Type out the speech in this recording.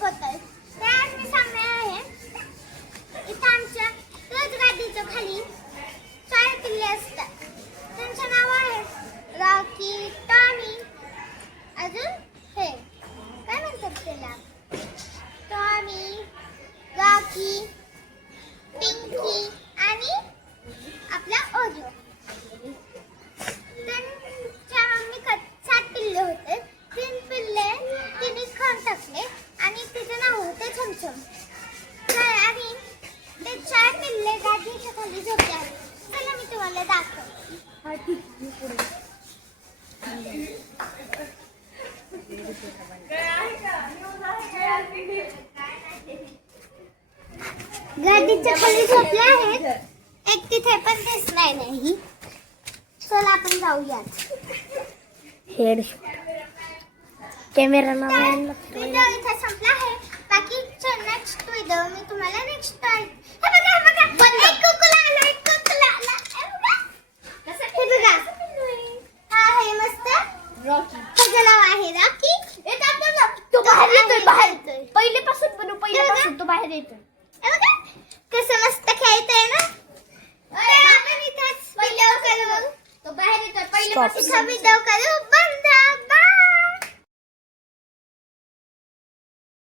खूप होत आहे. आज मी सांगणार आहे इथं आमच्या राजगाडीच्या खाली 4 पिल्ले असतात. त्यांचं नाव आहे रॉकी, टॉमी, अजून हे काय म्हणतात त्याला, टॉमी, रॉकी, पिंकी आणि आपला ओरिओ. त्यांच्या मम्मी 7 पिल्ले होते. 3 पिल्ले तिने खाऊन टाकले आणि तिचं नाव होते छमछम. आणि ते 4 पिल्ले गादीच्या खाली झोपले आहेत. चला मी तुम्हाला दाखवते. गादीच्या खाली झोपले आहेत. एक तिथे पण दिसणार नाही. चला आपण जाऊयात. कॅमेरा व्हिडिओ इथे संपला आहे. बाकीचा नेक्स्ट व्हिडिओ मी तुम्हाला नेक्स्ट टाइम. हे बघा एक कुकुला आला, एक कुकुला आला. हे बघा हा आहे मस्त रॉकी. त्याचं नाव आहे रॉकी. तो बाहेर येतोय, बाहेर पहिलेपासून पहिल्यापासून तो बाहेर येतोय. हे बघा कसं मस्त खेळतोय ना. तर आपण इथेच व्हिडिओ करू. तो बाहेर येतोय इथं व्हिडिओ करू.